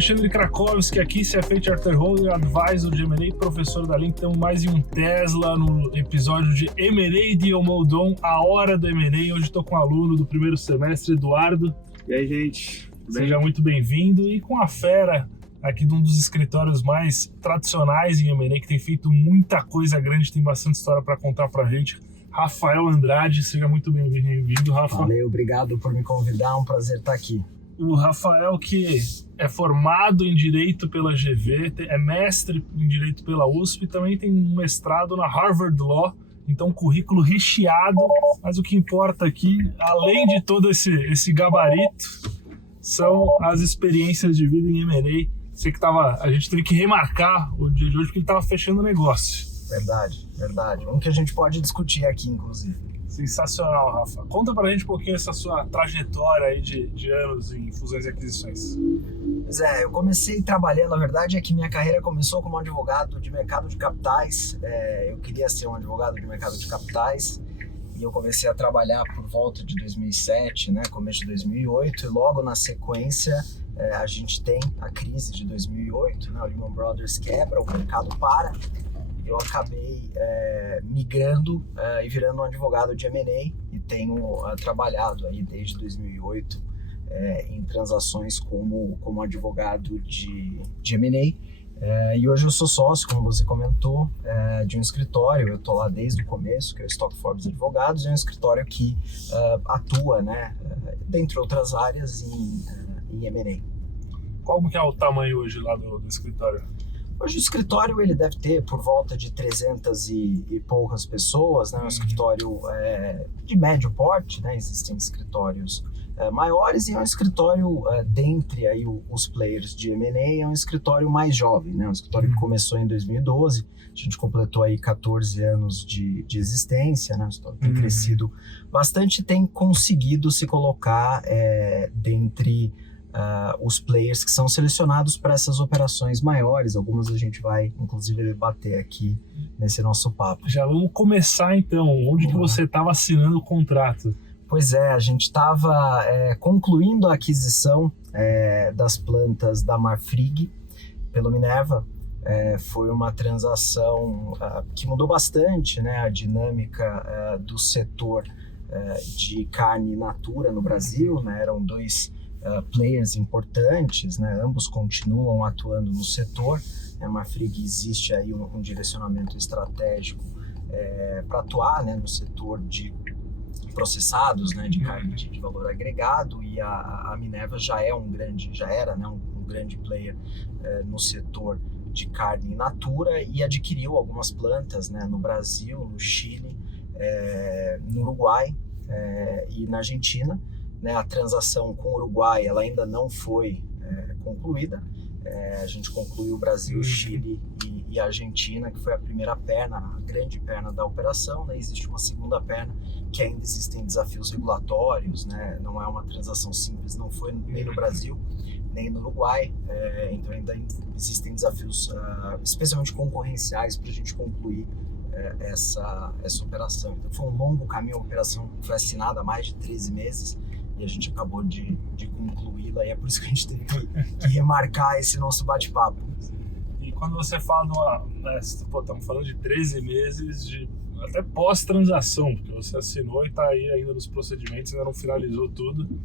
Alexandre Krakowski aqui, CFA Charter Holder, Advisor de M&A, professor da Link. Estamos mais em um Tesla no episódio de M&A de Omodon, a hora do M&A. Hoje estou com um aluno do primeiro semestre, Eduardo. E aí, gente? Seja muito bem-vindo. E com a fera aqui de um dos escritórios mais tradicionais em M&A, que tem feito muita coisa grande, tem bastante história para contar para a gente, Rafael Andrade. Seja muito bem-vindo, Rafa. Valeu, obrigado por me convidar, é um prazer estar aqui. O Rafael, que é formado em Direito pela GV, é mestre em Direito pela USP, também tem um mestrado na Harvard Law, então um currículo recheado, mas o que importa aqui, além de todo esse gabarito, são as experiências de vida em M&A. Sei que a gente teve que remarcar o dia de hoje porque ele estava fechando o negócio. Verdade. Um que a gente pode discutir aqui, inclusive. Sensacional, Rafa. Conta pra gente um pouquinho essa sua trajetória aí de anos em fusões e aquisições. Pois é, eu comecei trabalhando, na verdade é que minha carreira começou como advogado de mercado de capitais. Eu queria ser um advogado de mercado de capitais e eu comecei a trabalhar por volta de 2007, né, começo de 2008, e logo na sequência a gente tem a crise de 2008, né, o Lehman Brothers quebra, o mercado para. Eu acabei migrando e virando um advogado de M&A e tenho trabalhado aí desde 2008 em transações como advogado de M&A. E hoje eu sou sócio, como você comentou, de um escritório. Eu estou lá desde o começo, que é o Stock Forbes Advogados, é um escritório que atua, né, dentre outras áreas, em M&A. Como que é o tamanho hoje lá do escritório? Hoje o escritório ele deve ter por volta de 300 e poucas pessoas, né? Um escritório de médio porte, né? Existem escritórios maiores e é um escritório, dentre aí os players de M&A, é um escritório mais jovem, né? Um escritório que começou em 2012, a gente completou aí 14 anos de existência, né? O escritório tem crescido bastante e tem conseguido se colocar dentre os players que são selecionados para essas operações maiores. Algumas a gente vai, inclusive, debater aqui nesse nosso papo. Já vamos começar, então. Onde que você estava assinando o contrato? Pois é, a gente estava concluindo a aquisição das plantas da Marfrig pelo Minerva. Foi uma transação que mudou bastante, né, a dinâmica do setor de carne in natura no Brasil, né? Eram dois players importantes, né? Ambos continuam atuando no setor. A Marfrig existe aí um direcionamento estratégico para atuar, né, no setor de processados, né, de carne de valor agregado, e a Minerva já era, né, um grande player no setor de carne in natura e adquiriu algumas plantas, né, no Brasil, no Chile, no Uruguai e na Argentina. Né, a transação com o Uruguai ela ainda não foi concluída. A gente concluiu o Brasil, Chile e a Argentina, que foi a primeira perna, a grande perna da operação. Né? Existe uma segunda perna que ainda existem desafios regulatórios, né? Não é uma transação simples, não foi nem no Brasil nem no Uruguai, então ainda existem desafios especialmente concorrenciais para a gente concluir essa operação. Então foi um longo caminho, a operação foi assinada há mais de 13 meses e a gente acabou de concluí-la, e é por isso que a gente teve que remarcar esse nosso bate-papo. E quando você fala estamos falando de 13 meses de até pós-transação, porque você assinou e está aí ainda nos procedimentos, ainda não finalizou tudo.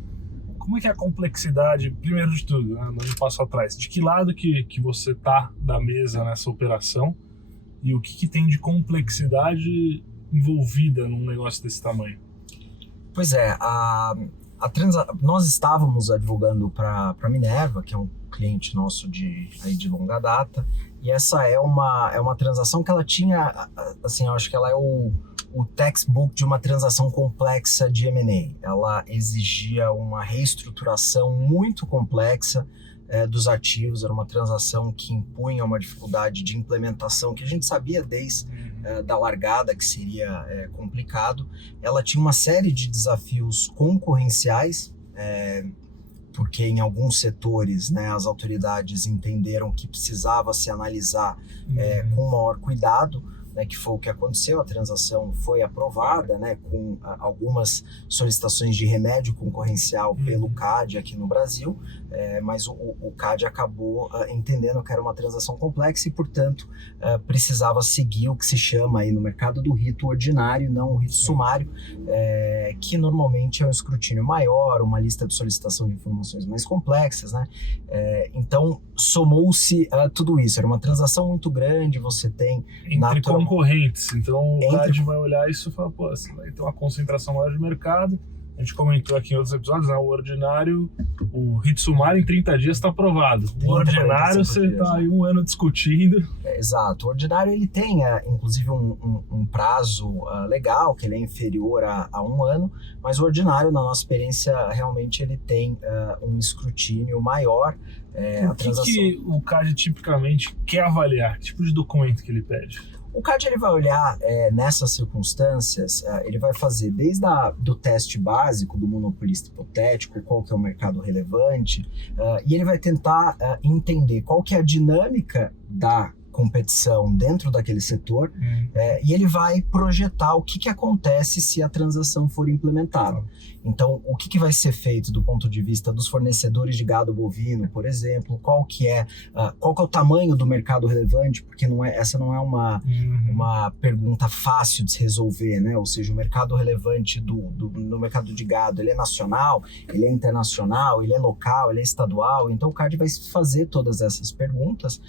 Como é que é a complexidade, primeiro de tudo, né, dando um passo atrás, de que lado que você está da mesa nessa operação e o que tem de complexidade envolvida num negócio desse tamanho? Pois é, nós estávamos advogando para a Minerva, que é um cliente nosso de longa data, e essa é uma transação que ela tinha, assim, eu acho que ela é o textbook de uma transação complexa de M&A. Ela exigia uma reestruturação muito complexa dos ativos, era uma transação que impunha uma dificuldade de implementação que a gente sabia desde da largada que seria complicado. Ela tinha uma série de desafios concorrenciais, porque em alguns setores, né, as autoridades entenderam que precisava se analisar com maior cuidado, né, que foi o que aconteceu. A transação foi aprovada, né, com algumas solicitações de remédio concorrencial pelo CAD aqui no Brasil, mas o CAD acabou entendendo que era uma transação complexa e, portanto, precisava seguir o que se chama aí no mercado do rito ordinário, não o rito sumário, que normalmente é um escrutínio maior, uma lista de solicitação de informações mais complexas, né? Então, somou-se tudo isso. Era uma transação muito grande, você tem... Entre concorrentes. Então, o CAD vai olhar isso e falar, pô, você vai ter uma concentração maior de mercado. A gente comentou aqui em outros episódios, né? O ordinário, o rito sumário em 30 dias está aprovado. O ordinário você está aí um ano discutindo. Exato. O ordinário ele tem, inclusive, um prazo legal, que ele é inferior a um ano, mas o ordinário, na nossa experiência, realmente ele tem um escrutínio maior. O que o CAD tipicamente quer avaliar? Que tipo de documento que ele pede? O CAD ele vai olhar nessas circunstâncias, ele vai fazer desde do teste básico do monopolista hipotético, qual que é o mercado relevante, e ele vai tentar entender qual que é a dinâmica da competição dentro daquele setor, e ele vai projetar o que acontece se a transação for implementada. Então, o que vai ser feito do ponto de vista dos fornecedores de gado bovino, por exemplo, qual que é o tamanho do mercado relevante, porque essa não é uma pergunta fácil de se resolver, né? Ou seja, o mercado relevante no mercado de gado, ele é nacional, ele é internacional, ele é local, ele é estadual. Então, o CAD vai fazer todas essas perguntas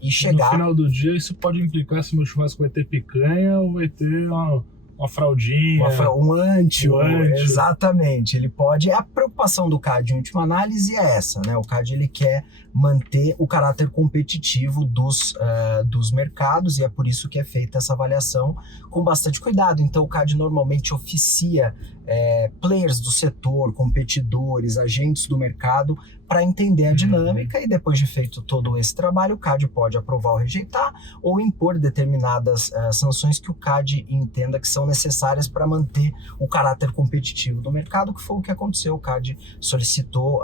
e chegar... No final do dia, isso pode implicar se o meu churrasco vai ter picanha ou vai ter uma fraldinha. Um antio, exatamente. Ele pode... A preocupação do CAD, em última análise, é essa, né? O CAD ele quer manter o caráter competitivo dos mercados e é por isso que é feita essa avaliação com bastante cuidado. Então, o CAD normalmente oficia players do setor, competidores, agentes do mercado para entender a dinâmica e depois de feito todo esse trabalho, o CAD pode aprovar ou rejeitar ou impor determinadas sanções que o CAD entenda que são necessárias para manter o caráter competitivo do mercado, que foi o que aconteceu. O CAD solicitou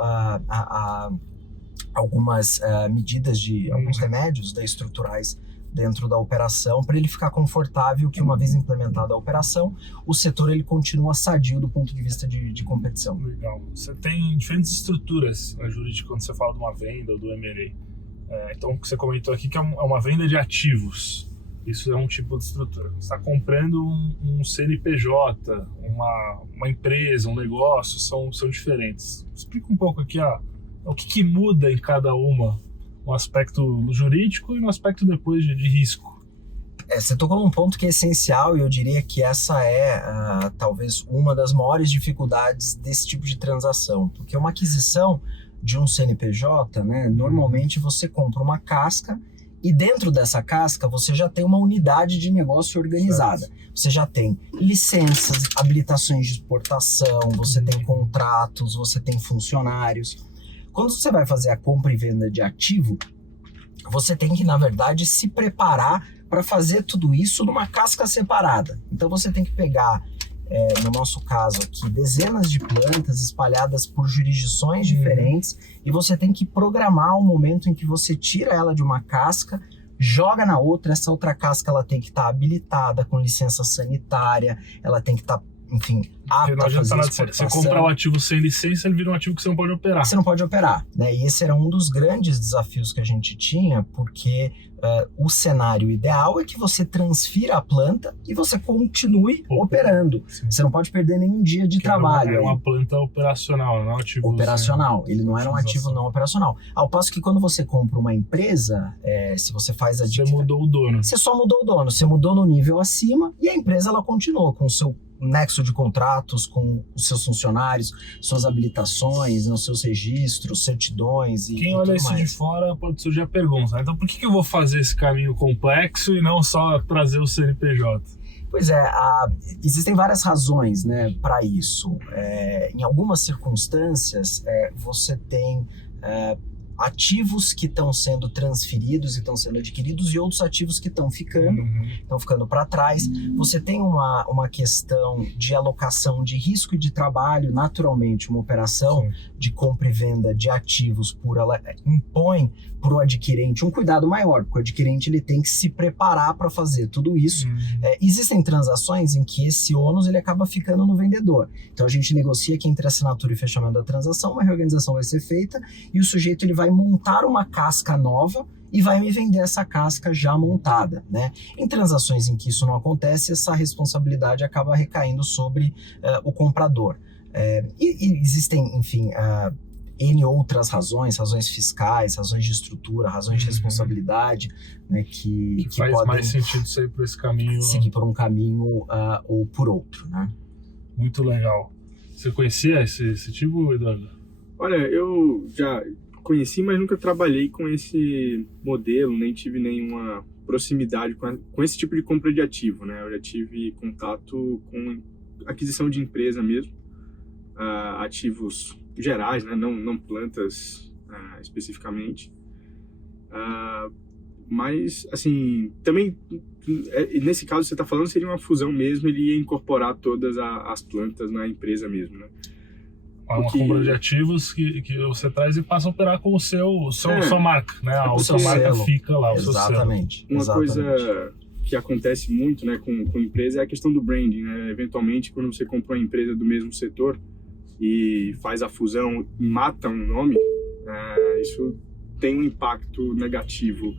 algumas medidas de alguns remédios estruturais dentro da operação para ele ficar confortável que uma vez implementada a operação, o setor ele continua sadio do ponto de vista de competição. Legal. Você tem diferentes estruturas na jurídica quando você fala de uma venda ou do M&A. Então, o que você comentou aqui que é uma venda de ativos. Isso é um tipo de estrutura. Você está comprando um CNPJ, uma empresa, um negócio, são diferentes. Explica um pouco aqui o que muda em cada uma, no aspecto jurídico e no aspecto depois de risco. Você tocou num ponto que é essencial e eu diria que essa é talvez uma das maiores dificuldades desse tipo de transação, porque uma aquisição de um CNPJ, né, normalmente você compra uma casca e dentro dessa casca você já tem uma unidade de negócio organizada. Certo. Você já tem licenças, habilitações de exportação, você tem contratos, você tem funcionários. Quando você vai fazer a compra e venda de ativo, você tem que, na verdade, se preparar para fazer tudo isso numa casca separada. Então você tem que pegar, no nosso caso aqui, dezenas de plantas espalhadas por jurisdições diferentes e você tem que programar o momento em que você tira ela de uma casca, joga na outra. Essa outra casca ela tem que estar habilitada com licença sanitária, ela tem que estar, enfim, apta a fazer exportação. Você comprar um ativo sem licença, ele vira um ativo que você não pode operar. Você não pode operar, né? E esse era um dos grandes desafios que a gente tinha, porque o cenário ideal é que você transfira a planta e você continue operando. Sim. Você não pode perder nenhum dia de trabalho. Era uma planta operacional, não é um ativo... Operacional, ele não era um ativo não operacional. Ao passo que quando você compra uma empresa, se você faz a... Você mudou o dono. Você só mudou o dono, você mudou no nível acima e a empresa ela continuou com o seu nexo de contratos, com os seus funcionários, suas habilitações, os seus registros, certidões e quem olha isso de fora pode surgir a pergunta, então por que eu vou fazer esse caminho complexo e não só trazer o CNPJ? Pois é, existem várias razões, né, para isso. Em algumas circunstâncias, você tem ativos que estão sendo transferidos e estão sendo adquiridos e outros ativos que estão ficando para trás. Você tem uma questão de alocação de risco e de trabalho, naturalmente, uma operação de compra e venda de ativos ela impõe para o adquirente um cuidado maior, porque o adquirente ele tem que se preparar para fazer tudo isso. Existem transações em que esse ônus ele acaba ficando no vendedor. Então a gente negocia que entre assinatura e fechamento da transação, uma reorganização vai ser feita e o sujeito ele vai montar uma casca nova e vai me vender essa casca já montada, né? Em transações em que isso não acontece, essa responsabilidade acaba recaindo sobre o comprador. E existem, enfim, N outras razões fiscais, razões de estrutura, razões de responsabilidade, né, que faz podem mais sentido sair por esse caminho. Seguir por um caminho ou por outro, né? Muito legal. Você conhecia esse tipo, Eduardo? Olha, eu já conheci, mas nunca trabalhei com esse modelo, nem tive nenhuma proximidade com esse tipo de compra de ativo, né? Eu já tive contato com aquisição de empresa mesmo, ativos gerais, né? Não plantas especificamente. Mas, assim, também, nesse caso você está falando, seria uma fusão mesmo, ele ia incorporar todas as plantas na empresa mesmo, né? Uma compra de ativos que você traz e passa a operar com sua marca, né? A sua marca fica lá, o seu selo. Uma coisa que acontece muito, né, com empresa é a questão do branding, né? Eventualmente, quando você compra uma empresa do mesmo setor e faz a fusão e mata um nome, isso tem um impacto negativo.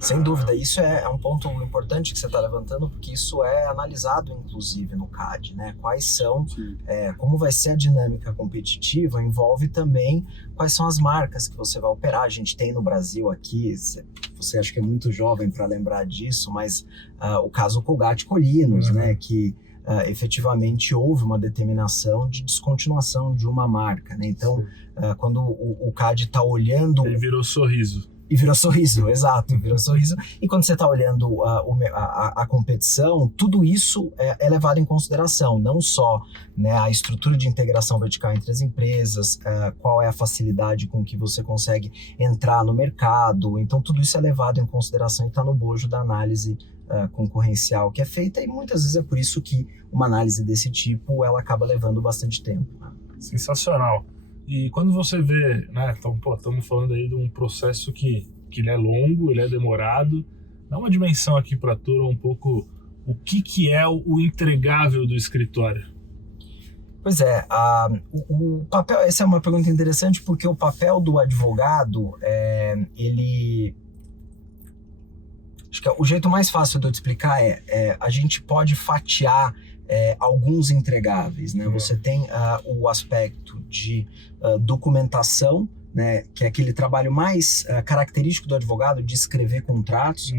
Sem dúvida, isso é um ponto importante que você está levantando, porque isso é analisado, inclusive, no CAD, né? Quais são, como vai ser a dinâmica competitiva, envolve também quais são as marcas que você vai operar. A gente tem no Brasil aqui, você acha que é muito jovem para lembrar disso, mas o caso Colgate-Colinos, né? Que efetivamente houve uma determinação de descontinuação de uma marca, né? Então, quando o CAD está olhando... Ele virou Sorriso. E virou Sorriso, exato, virou Sorriso. E quando você está olhando a competição, tudo isso é levado em consideração, não só, né, a estrutura de integração vertical entre as empresas, qual é a facilidade com que você consegue entrar no mercado, então tudo isso é levado em consideração e está no bojo da análise concorrencial que é feita, e muitas vezes é por isso que uma análise desse tipo ela acaba levando bastante tempo. Sensacional. E quando você vê, né, então, estamos falando aí de um processo que ele é longo, ele é demorado, dá uma dimensão aqui para a turma um pouco o que é o entregável do escritório. Pois é, o papel, essa é uma pergunta interessante, porque o papel do advogado, acho que o jeito mais fácil de eu te explicar a gente pode fatiar alguns entregáveis, né? Você tem o aspecto de documentação, né? Que é aquele trabalho mais característico do advogado de escrever contratos.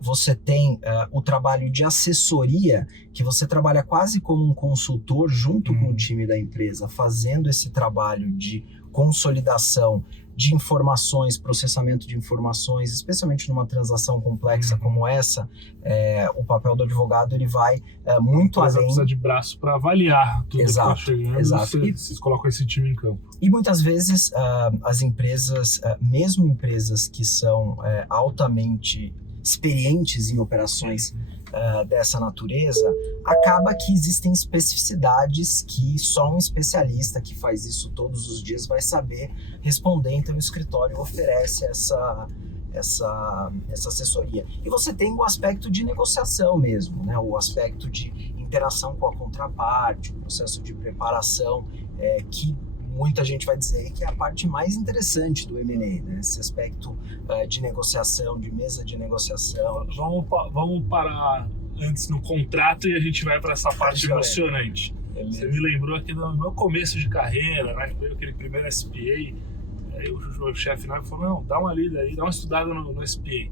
Você tem o trabalho de assessoria, que você trabalha quase como um consultor junto com o time da empresa, fazendo esse trabalho de consolidação de informações, processamento de informações, especialmente numa transação complexa como essa, o papel do advogado ele vai muito além. Precisa de braço para avaliar tudo que está chegando. Exato. Vocês colocam esse time em campo. E muitas vezes as empresas, mesmo empresas que são altamente experientes em operações dessa natureza, acaba que existem especificidades que só um especialista que faz isso todos os dias vai saber responder, então o escritório oferece essa assessoria. E você tem o aspecto de negociação mesmo, né? O aspecto de interação com a contraparte, o processo de preparação, que muita gente vai dizer que é a parte mais interessante do M&A, né? Esse aspecto de negociação, de mesa de negociação. Vamos parar antes no contrato e a gente vai para essa parte emocionante. Você me lembrou aqui do meu começo de carreira, né? Foi aquele primeiro SPA. Aí o chefe falou, não, dá uma lida aí, dá uma estudada no SPA. E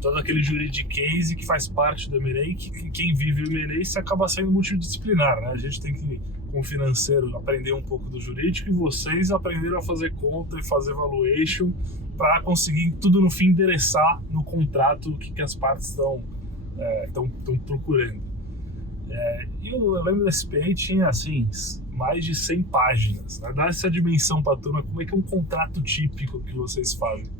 todo aquele juridiquês que faz parte do M&A, que quem vive o M&A se acaba sendo multidisciplinar, né? A gente tem que, com o financeiro, aprender um pouco do jurídico, e vocês aprenderam a fazer conta e fazer valuation para conseguir tudo no fim endereçar no contrato o que as partes estão procurando. E eu lembro da SPA tinha assim mais de 100 páginas. Né? Dá essa dimensão para a turma, como é que é um contrato típico que vocês fazem?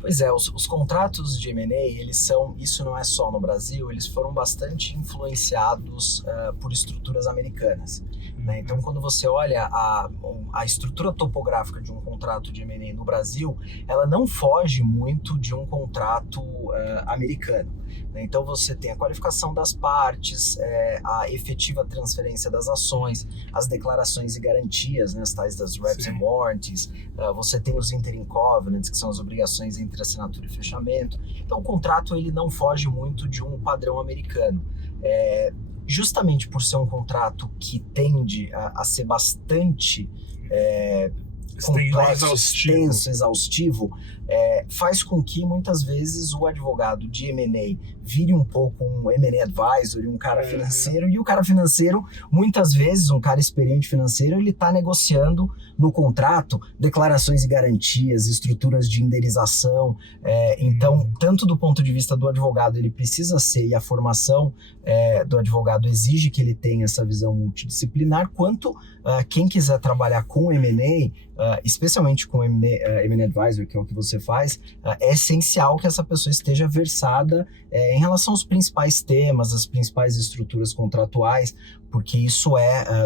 Pois é, os contratos de M&A, eles são, isso não é só no Brasil, eles foram bastante influenciados por estruturas americanas. Né? Então, quando você olha a estrutura topográfica de um contrato de M&A no Brasil, ela não foge muito de um contrato americano. Né? Então, você tem a qualificação das partes, a efetiva transferência das ações, as declarações e garantias, né? As tais das reps and warranties, você tem os interim covenants, que são as obrigações entre assinatura e fechamento. Então, o contrato ele não foge muito de um padrão americano. Justamente por ser um contrato que tende a ser bastante complexo, extenso, exaustivo, faz com que muitas vezes o advogado de M&A vire um pouco um M&A advisor, um cara financeiro, e o cara financeiro, muitas vezes, um cara experiente financeiro, ele está negociando no contrato declarações e garantias, estruturas de indenização. Então, tanto do ponto de vista do advogado, ele precisa ser, e a formação do advogado exige que ele tenha essa visão multidisciplinar, quanto quem quiser trabalhar com M&A, especialmente com M&A advisor, que é o que você faz, é essencial que essa pessoa esteja versada em relação aos principais temas, as principais estruturas contratuais, porque isso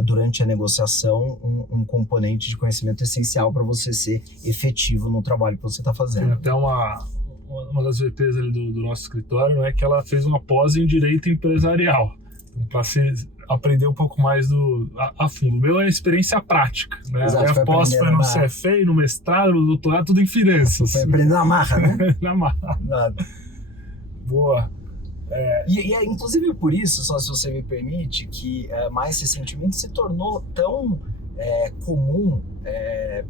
durante a negociação, um componente de conhecimento essencial para você ser efetivo no trabalho que você está fazendo. Tem até uma das VPs ali do nosso escritório, né, que ela fez uma pós em Direito Empresarial, para aprender um pouco mais a fundo. O meu é experiência prática, né? Exato, a pós foi no CFA, no mestrado, no doutorado, tudo em finanças. Foi aprender na marra, né? Na marra. Nada. Boa. E é inclusive por isso, só se você me permite, que mais recentemente se tornou tão comum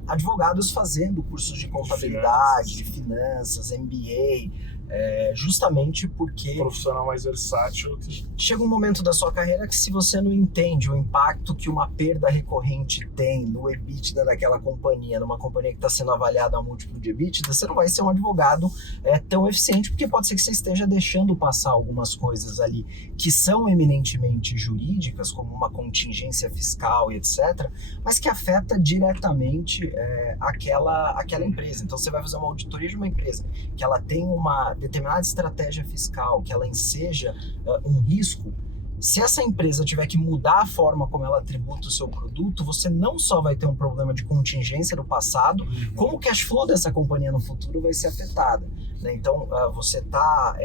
advogados fazendo cursos de contabilidade, de finanças, MBA, justamente porque profissional mais versátil. Chega um momento da sua carreira que, se você não entende o impacto que uma perda recorrente tem no EBITDA daquela companhia, numa companhia que está sendo avaliada a múltiplo de EBITDA, você não vai ser um advogado tão eficiente, porque pode ser que você esteja deixando passar algumas coisas ali que são eminentemente jurídicas, como uma contingência fiscal e etc., mas que afeta diretamente aquela empresa. Então, você vai fazer uma auditoria de uma empresa que ela tem uma determinada estratégia fiscal, que ela enseja um risco. Se essa empresa tiver que mudar a forma como ela tributa o seu produto, você não só vai ter um problema de contingência do passado, como o cash flow dessa companhia no futuro vai ser afetado. Né? Então, você está,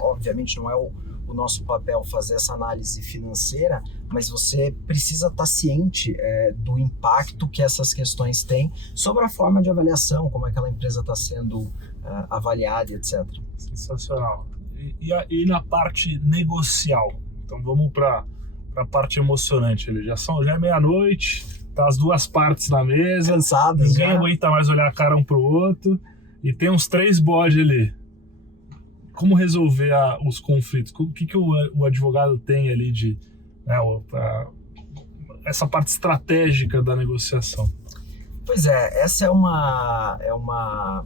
obviamente não é o nosso papel fazer essa análise financeira, mas você precisa estar ciente do impacto que essas questões têm sobre a forma de avaliação, como aquela empresa está sendo avaliada, etc. Sensacional. E na parte negocial? Então vamos para a parte emocionante. Já é meia-noite, tá as duas partes na mesa, cansadas, ninguém aguenta mais olhar a cara um pro outro, e tem uns 3 bodes ali. Como resolver os conflitos? O que o advogado tem ali de essa parte estratégica da negociação? Pois essa é uma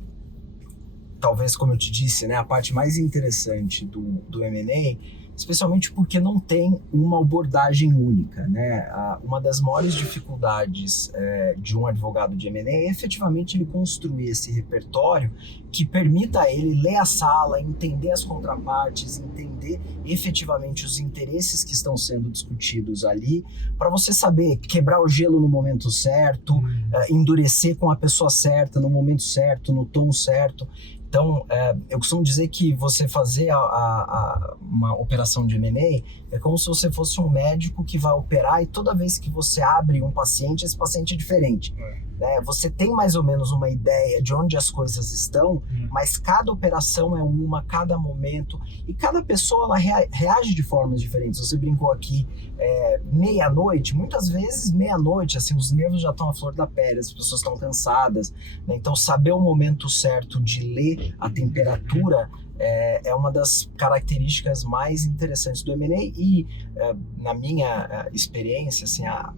talvez, como eu te disse, né, a parte mais interessante do M&A, especialmente porque não tem uma abordagem única, né? Uma das maiores dificuldades de um advogado de M&A é efetivamente ele construir esse repertório que permita a ele ler a sala, entender as contrapartes, entender efetivamente os interesses que estão sendo discutidos ali, para você saber quebrar o gelo no momento certo, endurecer com a pessoa certa, no momento certo, no tom certo. Então, eu costumo dizer que você fazer uma operação de M&A é como se você fosse um médico que vai operar, e toda vez que você abre um paciente, esse paciente é diferente. Né? Você tem mais ou menos uma ideia de onde as coisas estão, mas cada operação é uma, cada momento, e cada pessoa ela reage de formas diferentes. Você brincou aqui, meia-noite, muitas vezes meia-noite, assim, os nervos já estão à flor da pele, as pessoas estão cansadas, né? Então, saber o momento certo de ler a temperatura é uma das características mais interessantes do M&A, e na minha experiência, assim, a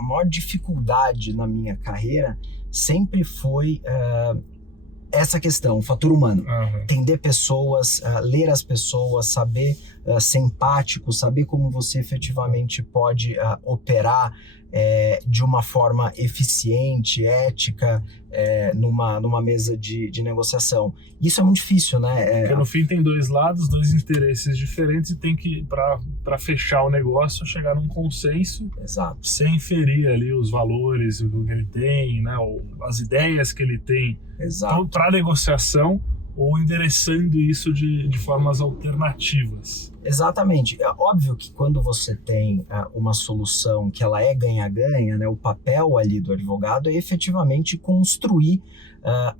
maior dificuldade na minha carreira sempre foi essa questão, o fator humano. Entender pessoas, ler as pessoas, saber ser empático, saber como você efetivamente pode operar de uma forma eficiente, ética, numa mesa de negociação. Isso é muito difícil, né? Porque no fim tem dois lados, dois interesses diferentes e tem que, para fechar o negócio, chegar num consenso. Exato. Sem ferir ali os valores do que ele tem, né? Ou as ideias que ele tem para negociação, ou endereçando isso de formas alternativas. Exatamente. É óbvio que quando você tem uma solução que ela é ganha-ganha, né, o papel ali do advogado é efetivamente construir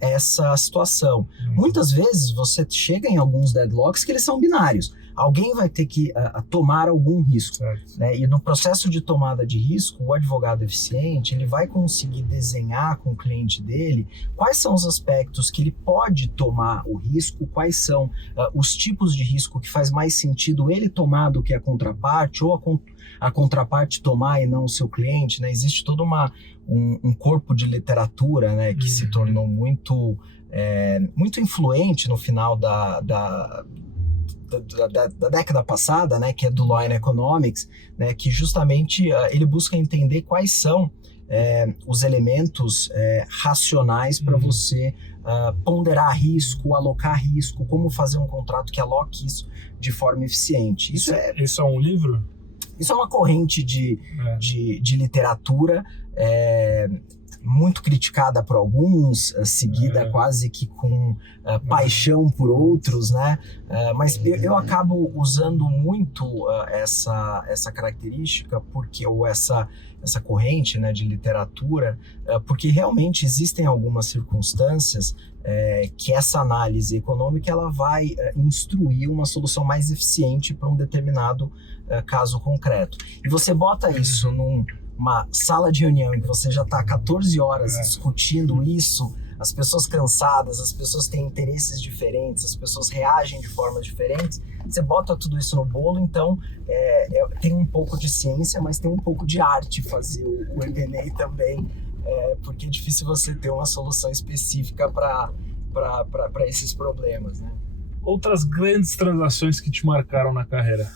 essa situação. Muitas vezes você chega em alguns deadlocks que eles são binários. Alguém vai ter que tomar algum risco, né? E no processo de tomada de risco, o advogado eficiente ele vai conseguir desenhar com o cliente dele quais são os aspectos que ele pode tomar o risco, quais são os tipos de risco que faz mais sentido ele tomar do que a contraparte, ou a contraparte tomar e não o seu cliente, né? Existe todo um corpo de literatura, né, que se tornou muito influente no final da década passada, né, que é do Law and Economics, né, que justamente ele busca entender quais são os elementos racionais para você ponderar risco, alocar risco, como fazer um contrato que aloque isso de forma eficiente. Isso é um livro? Isso é uma corrente de literatura muito criticada por alguns, seguida quase que com paixão por outros, né? Mas eu acabo usando muito essa característica, ou essa corrente, né, de literatura, porque realmente existem algumas circunstâncias que essa análise econômica ela vai instruir uma solução mais eficiente para um determinado caso concreto. E você bota isso numa sala de reunião em que você já está 14 horas discutindo isso, as pessoas cansadas, as pessoas têm interesses diferentes, as pessoas reagem de formas diferentes, você bota tudo isso no bolo, então tem um pouco de ciência, mas tem um pouco de arte fazer o M&A também, porque é difícil você ter uma solução específica para esses problemas, né? Outras grandes transações que te marcaram na carreira?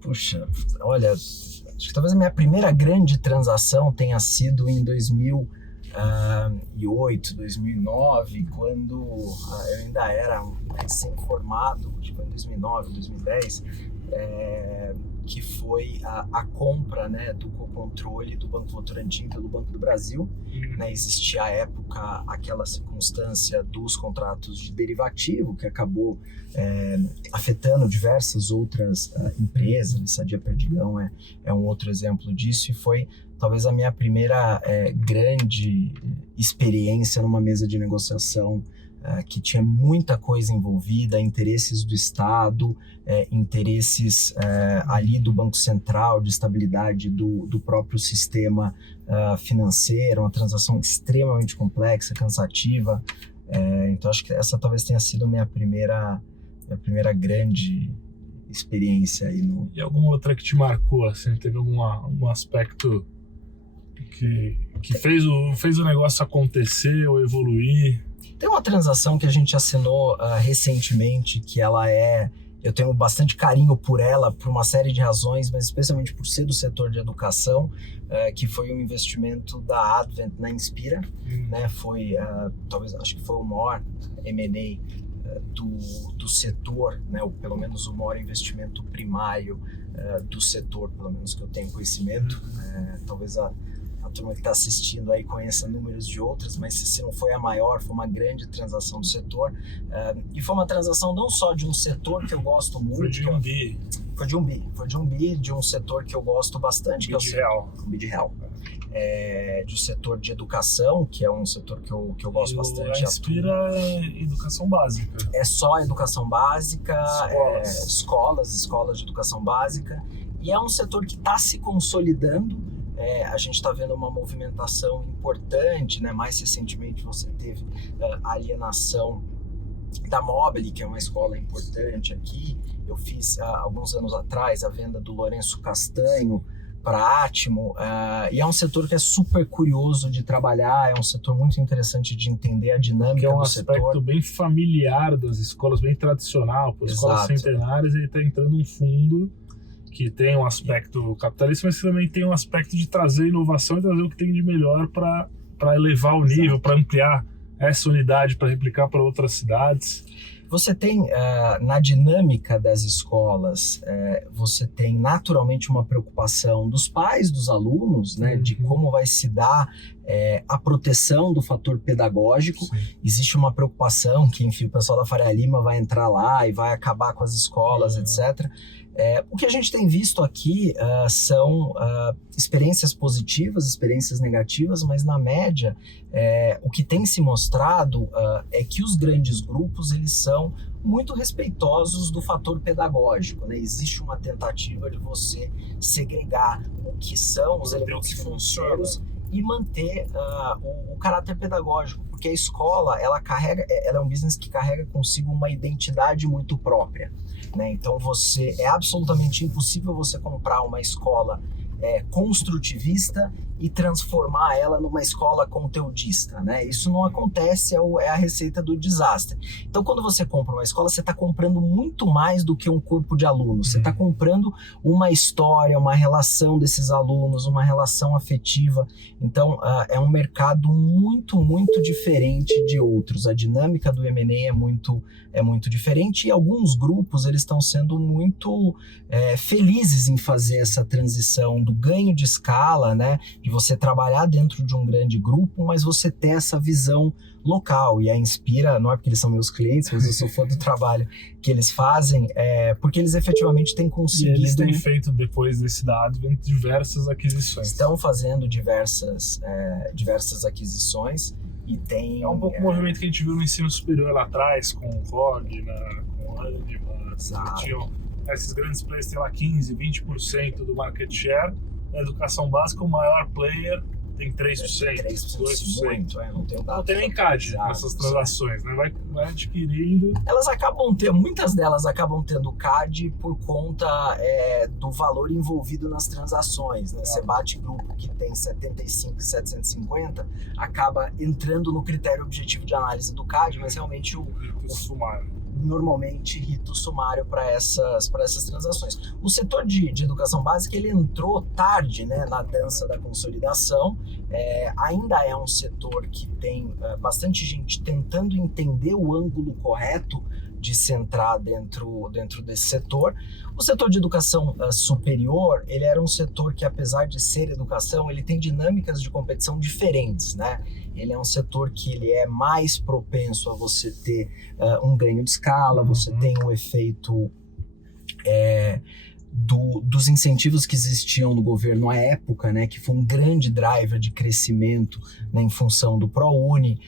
Puxa, olha, acho que talvez a minha primeira grande transação tenha sido em 2008, 2009, quando eu ainda era um recém-formado, acho que foi em 2009, 2010, que foi a compra, né, do co-controle do Banco Votorantim pelo Banco do Brasil. Né, existia à época aquela circunstância dos contratos de derivativo que acabou afetando diversas outras empresas. Sadia Perdigão é um outro exemplo disso, e foi talvez a minha primeira grande experiência numa mesa de negociação que tinha muita coisa envolvida, interesses do Estado, interesses ali do Banco Central, de estabilidade do próprio sistema financeiro, uma transação extremamente complexa, cansativa. Então acho que essa talvez tenha sido a minha primeira grande experiência aí no... E alguma outra que te marcou, assim, teve algum aspecto que fez o negócio acontecer ou evoluir? Tem uma transação que a gente assinou recentemente, que eu tenho bastante carinho por ela, por uma série de razões, mas especialmente por ser do setor de educação, que foi um investimento da Advent na Inspira, né? Foi, talvez, acho que foi o maior M&A do setor, né? Ou pelo menos o maior investimento primário do setor, pelo menos que eu tenho conhecimento. Talvez a turma que está assistindo aí conheça números de outras, mas se não foi a maior, foi uma grande transação do setor. E foi uma transação não só de um setor que eu gosto muito. Foi de um bi. Foi de um bi, de um setor que eu gosto bastante. Um bi de real. De um setor de educação, que é um setor que eu gosto bastante. A Inspira é educação básica. É só educação básica, escolas de educação básica. E é um setor que está se consolidando. A gente está vendo uma movimentação importante, né? Mais recentemente você teve a alienação da Mobile, que é uma escola importante aqui. Eu fiz, alguns anos atrás, a venda do Lourenço Castanho para Atmo, e é um setor que é super curioso de trabalhar, é um setor muito interessante de entender a dinâmica que é um do aspecto setor. bem familiar das escolas, bem tradicional. Por escolas Exato. centenárias, ele está entrando um fundo que tem um aspecto capitalista, mas também tem um aspecto de trazer inovação e trazer o que tem de melhor para elevar o nível, para ampliar essa unidade, para replicar para outras cidades. Você tem, na dinâmica das escolas, você tem naturalmente uma preocupação dos pais, dos alunos, né, de como vai se dar a proteção do fator pedagógico. Sim. Existe uma preocupação que, enfim, o pessoal da Faria Lima vai entrar lá e vai acabar com as escolas, etc. O que a gente tem visto aqui são experiências positivas, experiências negativas, mas na média, o que tem se mostrado é que os grandes grupos eles são muito respeitosos do fator pedagógico, né? Existe uma tentativa de você segregar o que são os elementos financeiros e manter o caráter pedagógico, porque a escola ela é um business que carrega consigo uma identidade muito própria, né? Então é absolutamente impossível você comprar uma escola construtivista e transformar ela numa escola conteudista, né? Isso não acontece, é a receita do desastre. Então, quando você compra uma escola, você está comprando muito mais do que um corpo de alunos. Você está comprando uma história, uma relação desses alunos, uma relação afetiva. Então, é um mercado muito, muito diferente de outros. A dinâmica do M&A é muito diferente e alguns grupos eles estão sendo muito felizes em fazer essa transição do ganho de escala, né? De você trabalhar dentro de um grande grupo, mas você ter essa visão local. E a Inspira, não é porque eles são meus clientes, mas eu sou fã do trabalho que eles fazem, porque eles efetivamente têm conseguido... E eles têm feito, depois desse dado, diversas aquisições. Estão fazendo diversas aquisições e tem... É um pouco o movimento que a gente viu no ensino superior lá atrás, com o Cog, com o Anima. Tinham esses grandes players, tem lá 15%, 20% do market share. Na educação básica, o maior player tem 3%, 2%. Muito, não tem nem CAD nessas transações, né? Vai adquirindo. Muitas delas acabam tendo CAD por conta do valor envolvido nas transações, né? Você bate grupo que tem 75 e 750, acaba entrando no critério objetivo de análise do CAD, mas realmente normalmente rito sumário para essas transações. O setor de educação básica ele entrou tarde, né, na dança da consolidação, ainda é um setor que tem bastante gente tentando entender o ângulo correto de se entrar dentro desse setor. O setor de educação superior, ele era um setor que, apesar de ser educação, ele tem dinâmicas de competição diferentes, né? Ele é um setor que ele é mais propenso a você ter um ganho de escala, você tem um efeito dos incentivos que existiam no governo à época, né, que foi um grande driver de crescimento, né, em função do ProUni.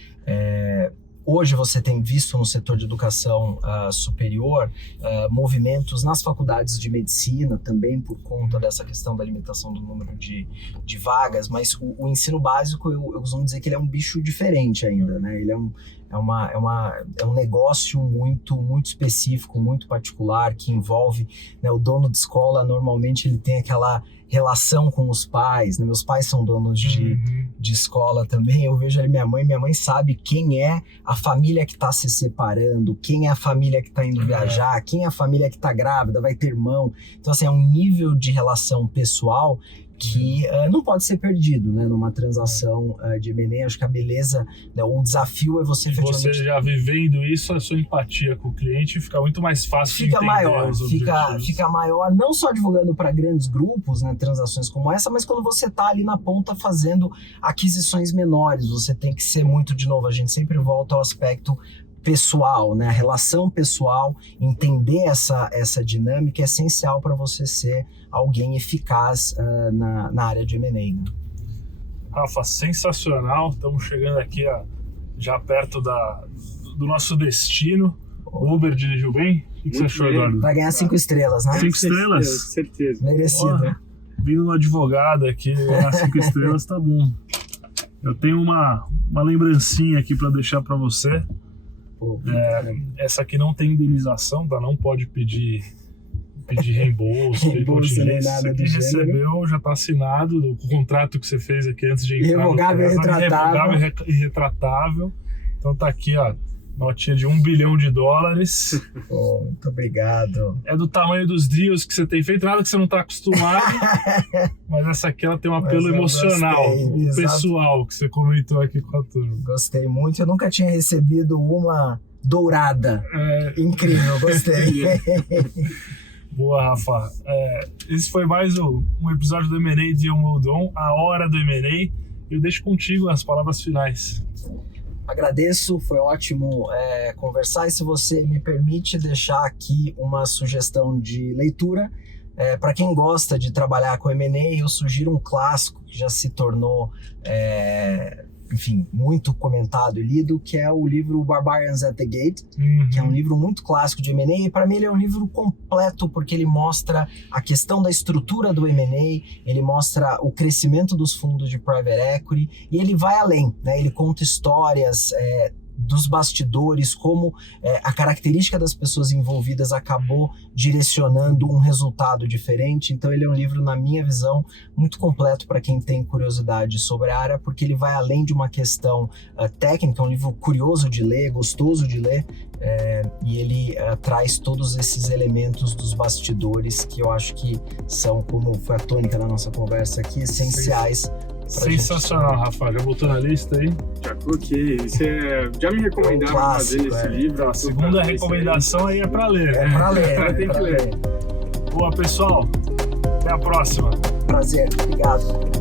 Hoje você tem visto no setor de educação superior movimentos nas faculdades de medicina também por conta dessa questão da limitação do número de vagas, mas o ensino básico eu costumo dizer que ele é um bicho diferente ainda, né? Ele é um negócio muito, muito específico, muito particular, que envolve, né, o dono de escola. Normalmente ele tem aquela relação com os pais, né? Meus pais são donos de escola também. Eu vejo ali minha mãe sabe quem é a família que está se separando, quem é a família que está indo viajar, quem é a família que está grávida, vai ter irmão. Então, assim, é um nível de relação pessoal que não pode ser perdido, né, numa transação de M&A. Acho que a beleza, né, o desafio é você efetivamente... Você já vivendo isso, a sua empatia com o cliente fica muito mais fácil de entender os objetivos. Fica maior, não só divulgando para grandes grupos, né, transações como essa, mas quando você está ali na ponta fazendo aquisições menores, você tem que ser muito, de novo, a gente sempre volta ao aspecto pessoal, né? A relação pessoal, entender essa dinâmica é essencial para você ser alguém eficaz na área de M&A, né? Rafa, sensacional. Estamos chegando aqui já perto do nosso destino. O Uber dirigiu bem? O que você achou, Eduardo? Vai ganhar 5 estrelas, né? 5 estrelas? Certeza. Merecido. Vindo um advogado aqui, ganhar 5 estrelas tá bom. Eu tenho uma lembrancinha aqui para deixar para você. Essa aqui não tem indenização, tá? Não pode pedir pedir reembolso, pedir Reembolso, nem contingência. nada Isso do aqui gênero. recebeu, já está assinado, o contrato que você fez aqui antes de entrar. Irrevogável e retratável. Irrevogável e retratável. Então tá aqui, ó, notinha de $1 bilhão. Pô, muito obrigado. É do tamanho dos deals que você tem feito, nada que você não está acostumado. Mas essa aqui ela tem um apelo eu emocional, gostei, o exato. pessoal que você comentou aqui com a turma. Gostei muito. Eu nunca tinha recebido uma dourada. Incrível, gostei. Boa, Rafa. Esse foi mais um episódio do M&A de Moldon, a hora do M&A. Eu deixo contigo as palavras finais. Agradeço, foi ótimo conversar, e se você me permite deixar aqui uma sugestão de leitura, para quem gosta de trabalhar com M&A, eu sugiro um clássico que já se tornou, enfim, muito comentado e lido, que é o livro Barbarians at the Gate, que é um livro muito clássico de M&A, e para mim ele é um livro completo, porque ele mostra a questão da estrutura do M&A, ele mostra o crescimento dos fundos de private equity, e ele vai além, né? Ele conta histórias dos bastidores, como a característica das pessoas envolvidas acabou direcionando um resultado diferente. Então ele é um livro, na minha visão, muito completo para quem tem curiosidade sobre a área, porque ele vai além de uma questão técnica, é um livro curioso de ler, gostoso de ler, e ele traz todos esses elementos dos bastidores que eu acho que são, como foi a tônica da nossa conversa aqui, essenciais. Sensacional, Rafa. Já botou na lista aí? Já coloquei. Já me recomendaram fazer esse livro. A segunda recomendação aí é para ler. É para ler. O cara tem que ler. Boa, pessoal. Até a próxima. Prazer. Obrigado.